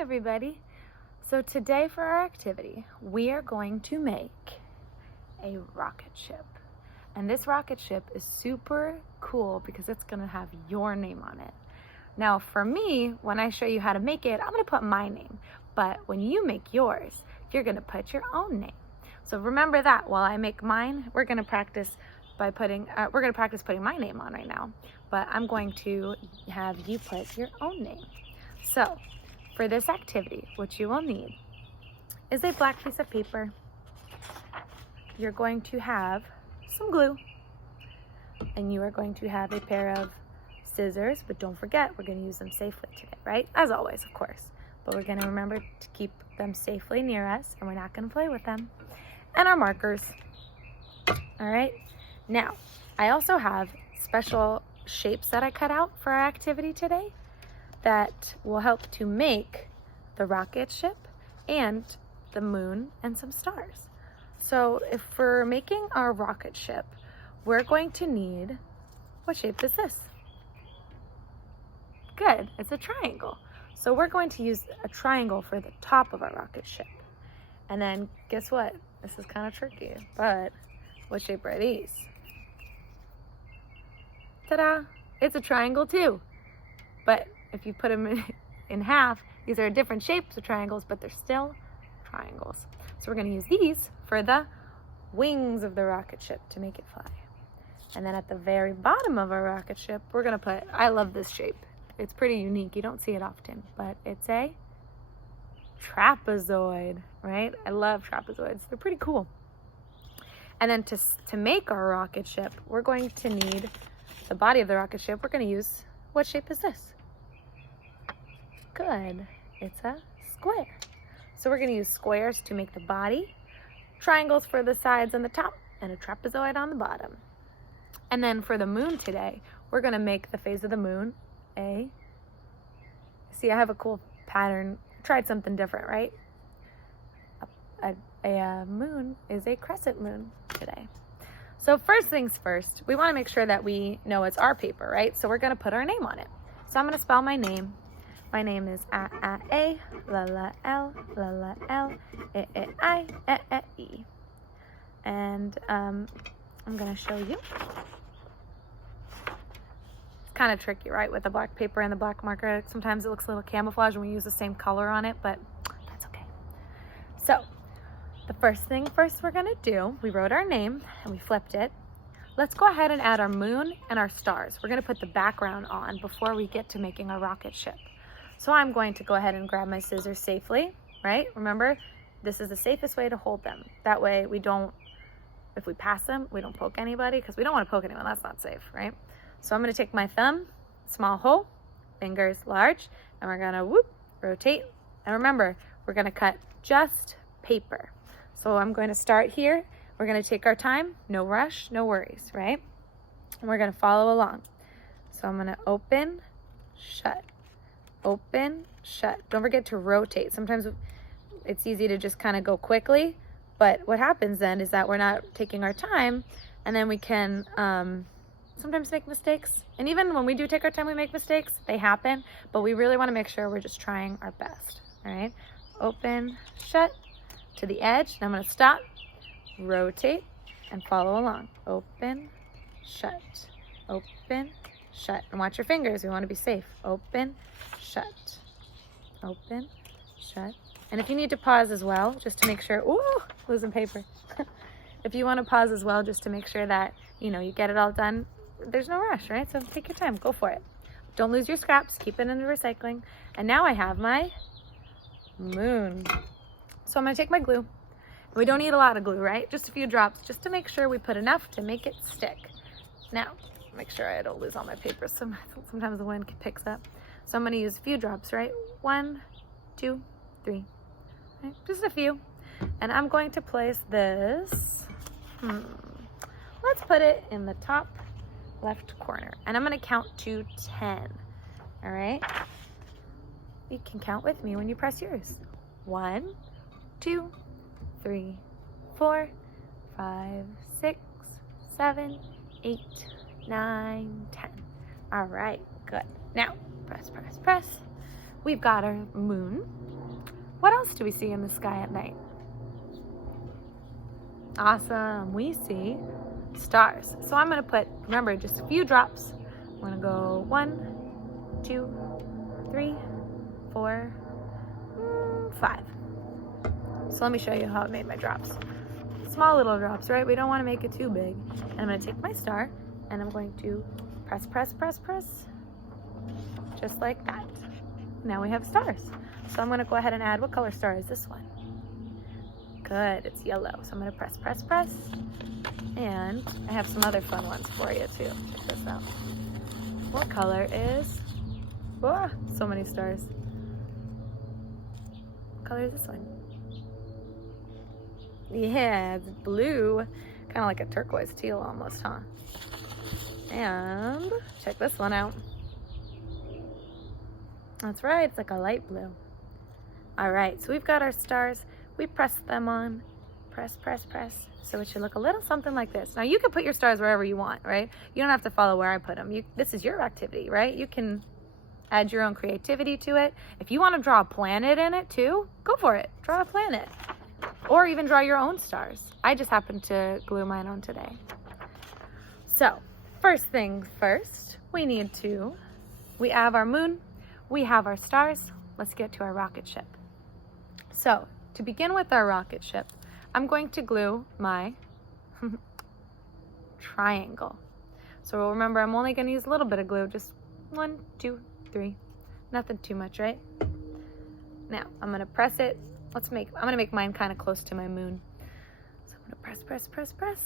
everybody. So today for our activity, we are going to make a rocket ship. And this rocket ship is super cool because it's going to have your name on it. Now for me, when I show you how to make it, I'm going to put my name. But when you make yours, you're going to put your own name. So remember that while I make mine, we're going to practice putting my name on right now. But I'm going to have you put your own name. So for this activity, what you will need is a black piece of paper. You're going to have some glue, and you are going to have a pair of scissors, but don't forget, we're going to use them safely today, right? As always, of course. But we're going to remember to keep them safely near us, and we're not going to play with them. And our markers. All right. Now, I also have special shapes that I cut out for our activity today that will help to make the rocket ship and the moon and some stars. So if we're making our rocket ship, we're going to need, what shape is this? Good, it's a triangle. So we're going to use a triangle for the top of our rocket ship. And then guess what? This is kind of tricky, but what shape are these? Ta-da! It's a triangle too. But if you put them in half, these are different shapes of triangles, but they're still triangles. So we're going to use these for the wings of the rocket ship to make it fly. And then at the very bottom of our rocket ship, we're going to put, I love this shape. It's pretty unique. You don't see it often, but it's a trapezoid, right? I love trapezoids. They're pretty cool. And then to make our rocket ship, we're going to need the body of the rocket ship. We're going to use, what shape is this? Good. It's a square. So we're going to use squares to make the body, triangles for the sides and the top, and a trapezoid on the bottom. And then for the moon today, we're going to make the phase of the moon see, I have a cool pattern. Tried something different, right? A moon is a crescent moon today. So first things first, we want to make sure that we know it's our paper, right? So we're going to put our name on it. So I'm going to spell my name. My name is A, la la L, I, E. And I'm going to show you. It's kind of tricky, right? With the black paper and the black marker. Sometimes it looks a little camouflage when we use the same color on it, but that's okay. So the first thing we're going to do, we wrote our name and we flipped it. Let's go ahead and add our moon and our stars. We're going to put the background on before we get to making our rocket ship. So I'm going to go ahead and grab my scissors safely, right? Remember, this is the safest way to hold them. That way we don't, if we pass them, we don't poke anybody because we don't want to poke anyone. That's not safe, right? So I'm going to take my thumb, small hole, fingers large, and we're going to rotate. And remember, we're going to cut just paper. So I'm going to start here. We're going to take our time, no rush, no worries, right? And we're going to follow along. So I'm going to open, shut. Open, shut. Don't forget to rotate. Sometimes it's easy to just kind of go quickly, but what happens then is that we're not taking our time, and then we can sometimes make mistakes. And even when we do take our time, we make mistakes. They happen, but we really want to make sure we're just trying our best. All right? Open, shut, to the edge. And I'm going to stop, rotate, and follow along. Open, shut, open, shut. And watch your fingers. We want to be safe. Open, shut, open, shut. And if you need to pause as well, just to make sure, ooh, losing paper. If you want to pause as well, just to make sure that, you know, you get it all done, there's no rush, right? So take your time, go for it. Don't lose your scraps, keep it in the recycling. And now I have my moon. So I'm going to take my glue. We don't need a lot of glue, right? Just a few drops, just to make sure we put enough to make it stick. Now, make sure I don't lose all my paper. Sometimes the wind picks up. So I'm going to use a few drops, right? 1, 2, 3. Right? Just a few. And I'm going to place this. Let's put it in the top left corner. And I'm going to count to 10. All right? You can count with me when you press yours. 1, 2, 3, 4, 5, 6, 7, 8, 9, 10. All right, good. Now, press, press, press. We've got our moon. What else do we see in the sky at night? Awesome. We see stars. So I'm going to put, remember, just a few drops. I'm going to go 1, 2, 3, 4, 5. So let me show you how I made my drops. Small little drops, right? We don't want to make it too big. And I'm going to take my star and I'm going to press, press, press, press. Just like that. Now we have stars. So I'm going to go ahead and add, what color star is this one? Good, it's yellow. So I'm going to press, press, press. And I have some other fun ones for you too. Check this out. What color is, oh, so many stars. What color is this one? Yeah, it's blue. Kind of like a turquoise teal almost, huh? And check this one out. That's right, it's like a light blue. All right, so we've got our stars. We press them on. Press, press, press. So it should look a little something like this. Now you can put your stars wherever you want, right? You don't have to follow where I put them. This is your activity, right? You can add your own creativity to it. If you want to draw a planet in it too, go for it. Draw a planet. Or even draw your own stars. I just happened to glue mine on today. So, first thing first, we have our moon, we have our stars. Let's get to our rocket ship. So, to begin with our rocket ship, I'm going to glue my triangle. So remember, I'm only going to use a little bit of glue, just 1, 2, 3. Nothing too much, right? Now, I'm going to press it. I'm going to make mine kind of close to my moon. So I'm going to press, press, press, press.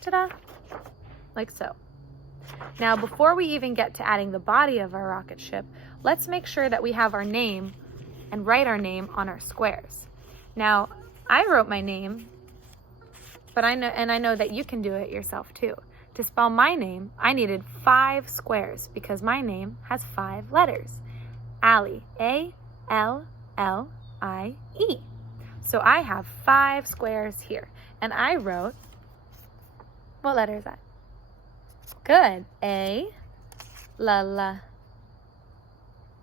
Ta-da! Like so. Now, before we even get to adding the body of our rocket ship, let's make sure that we have our name and write our name on our squares. Now, I wrote my name, but I know that you can do it yourself too. To spell my name, I needed 5 squares because my name has 5 letters. Allie, A-L-L-I-E. So I have 5 squares here. And I wrote, what letter is that? Good. A, L,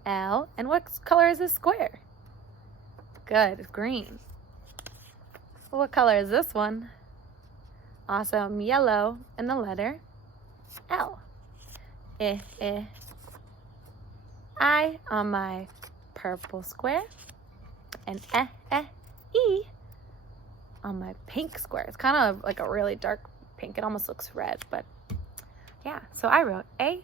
L. And what color is this square? Good, it's green. What color is this one? Awesome, yellow, and the letter L. I on my purple square, and E on my pink square. It's kind of like a really dark pink. It almost looks red, but yeah. So I wrote A-L-L-I-E.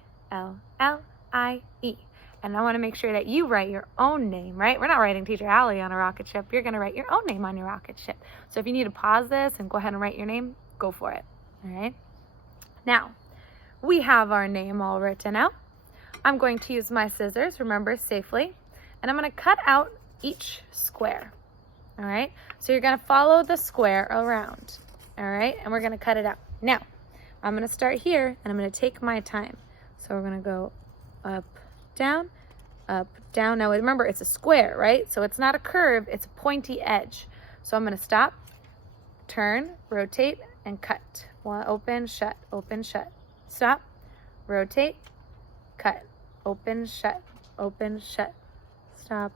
And I want to make sure that you write your own name, right? We're not writing Teacher Allie on a rocket ship. You're going to write your own name on your rocket ship. So if you need to pause this and go ahead and write your name, go for it. All right? Now, we have our name all written out. I'm going to use my scissors, remember, safely. And I'm going to cut out each square. All right? So you're going to follow the square around. All right? And we're going to cut it out. Now, I'm going to start here, and I'm going to take my time. So we're going to go up, down, up, down. Now remember, it's a square, right? So it's not a curve, it's a pointy edge. So I'm going to stop, turn, rotate, and cut. One, open, shut, stop, rotate, cut, open, shut, stop,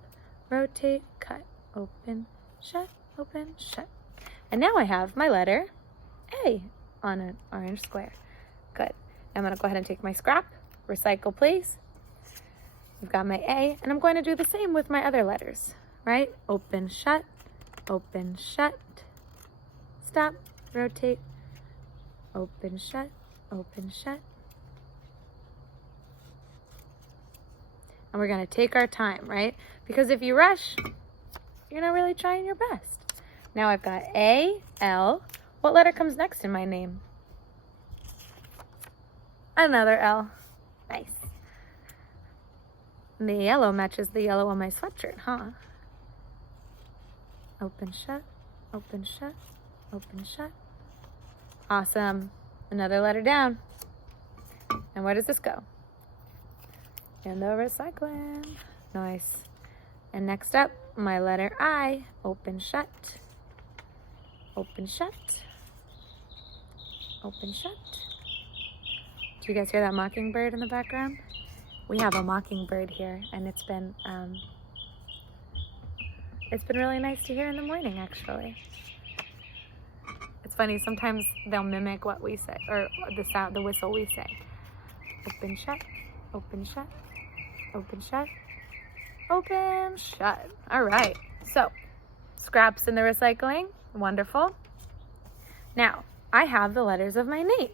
rotate, cut, open, shut. And now I have my letter A on an orange square. Good. I'm going to go ahead and take my scrap, recycle please. I've got my A, and I'm going to do the same with my other letters, right? Open, shut, stop, rotate, open, shut. And we're going to take our time, right? Because if you rush, you're not really trying your best. Now I've got A, L. What letter comes next in my name? Another L. Nice. And the yellow matches the yellow on my sweatshirt, huh? Open, shut. Awesome. Another letter down. And where does this go? In the recycling. Nice. And next up, my letter I. Open, shut. Do you guys hear that mockingbird in the background? We have a mockingbird here, and it's been It's been really nice to hear in the morning, actually. It's funny, sometimes they'll mimic what we say, or the sound, the whistle we say. Open, shut, open, shut, open, shut, open, shut. All right, so scraps in the recycling, wonderful. Now, I have the letters of my name,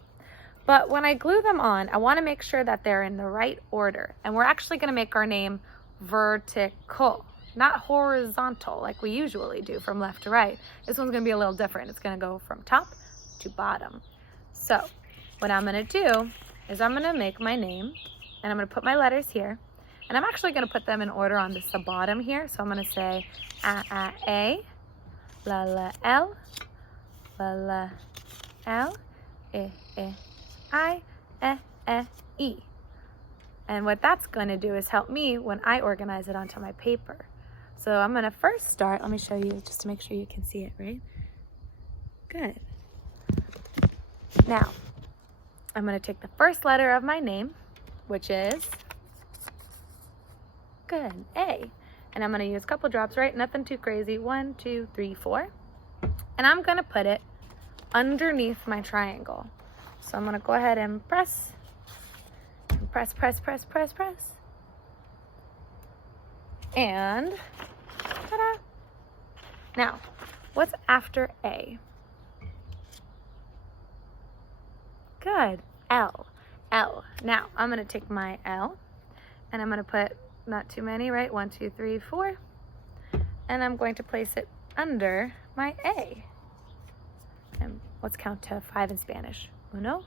but when I glue them on, I want to make sure that they're in the right order. And we're actually going to make our name vertical, not horizontal like we usually do from left to right. This one's going to be a little different. It's going to go from top to bottom. So what I'm going to do is I'm going to make my name, and I'm going to put my letters here, and I'm actually going to put them in order on the bottom here. So I'm going to say A, la, L, la, L, I, E. And what that's going to do is help me when I organize it onto my paper. So I'm going to first start, let me show you just to make sure you can see it, right? Good. Now, I'm going to take the first letter of my name, which is, good, A. And I'm going to use a couple drops, right? Nothing too crazy. 1, 2, 3, 4. And I'm going to put it underneath my triangle. So I'm going to go ahead and press, press. And ta-da! Now, what's after A? Good, L. Now, I'm going to take my L, and I'm going to put, not too many, right? 1, 2, 3, 4. And I'm going to place it under my A. And let's count to 5 in Spanish. 1, 2,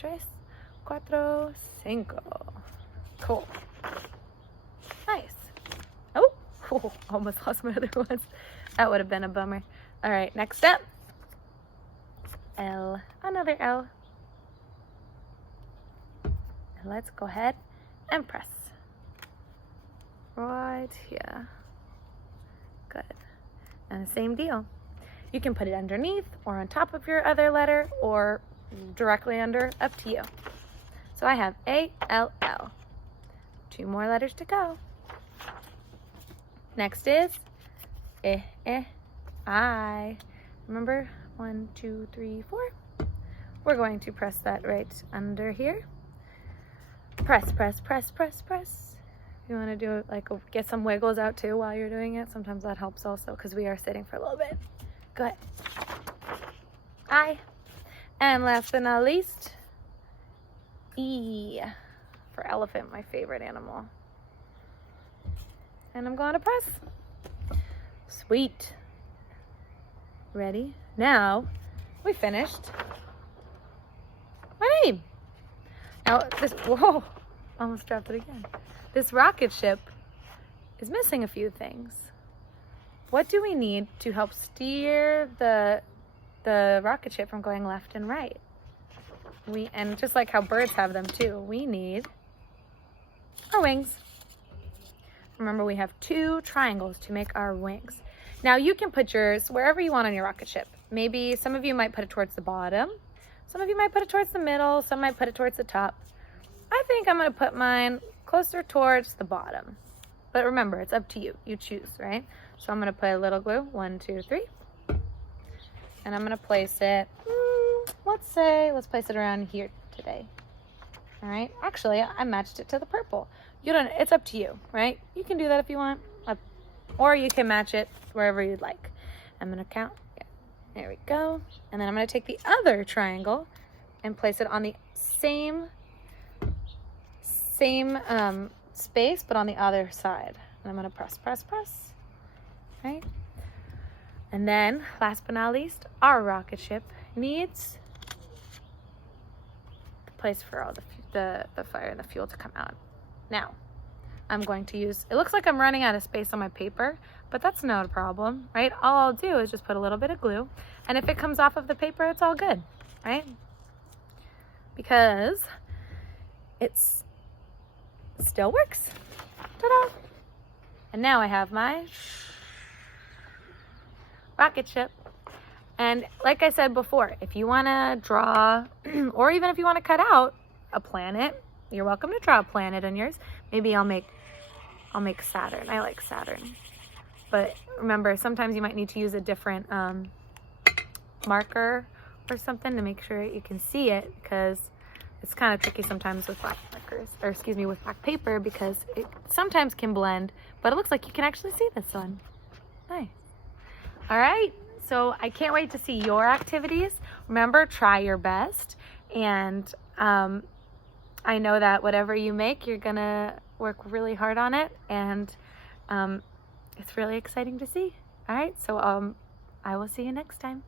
3, 4, 5. Cool. Nice. Oh, almost lost my other ones. That would have been a bummer. All right, next up. L, another L. And let's go ahead and press. Right here. Good. And the same deal. You can put it underneath or on top of your other letter or directly under, up to you. So I have A-L-L. 2 more letters to go. Next is I. Remember, 1, 2, 3, 4. We're going to press that right under here. Press. You want to do it like get some wiggles out too while you're doing it. Sometimes that helps also because we are sitting for a little bit. Good. I. And last but not least, E for elephant, my favorite animal. And I'm going to press. Sweet. Ready? Now, we finished my name. Now, whoa, almost dropped it again. This rocket ship is missing a few things. What do we need to help steer the rocket ship from going left and right? And just like how birds have them too, we need our wings. Remember, we have 2 triangles to make our wings. Now you can put yours wherever you want on your rocket ship. Maybe some of you might put it towards the bottom. Some of you might put it towards the middle. Some might put it towards the top. I think I'm going to put mine closer towards the bottom. But remember, it's up to you. You choose, right? So I'm going to put a little glue. 1, 2, 3. And I'm going to place it, let's place it around here today. All right. Actually, I matched it to the purple. It's up to you, right? You can do that if you want. Or you can match it wherever you'd like. I'm going to count. Yeah, there we go. And then I'm going to take the other triangle and place it on the same space, but on the other side. And I'm going to press. Right? And then, last but not least, our rocket ship needs the place for all the fire and the fuel to come out. Now, I'm going to use, it looks like I'm running out of space on my paper, but that's not a problem, right? All I'll do is just put a little bit of glue, and if it comes off of the paper, it's all good, right? Because it still works. Ta-da! And now I have my rocket ship. And like I said before, if you want to draw, or even if you want to cut out a planet, you're welcome to draw a planet on yours. Maybe I'll make Saturn. I like Saturn. But remember, sometimes you might need to use a different marker or something to make sure you can see it, because it's kind of tricky sometimes with black markers, or excuse me, with black paper, because it sometimes can blend, but it looks like you can actually see this one. Nice. All right, so I can't wait to see your activities. Remember, try your best, and I know that whatever you make, you're gonna work really hard on it, and it's really exciting to see. All right, so I will see you next time.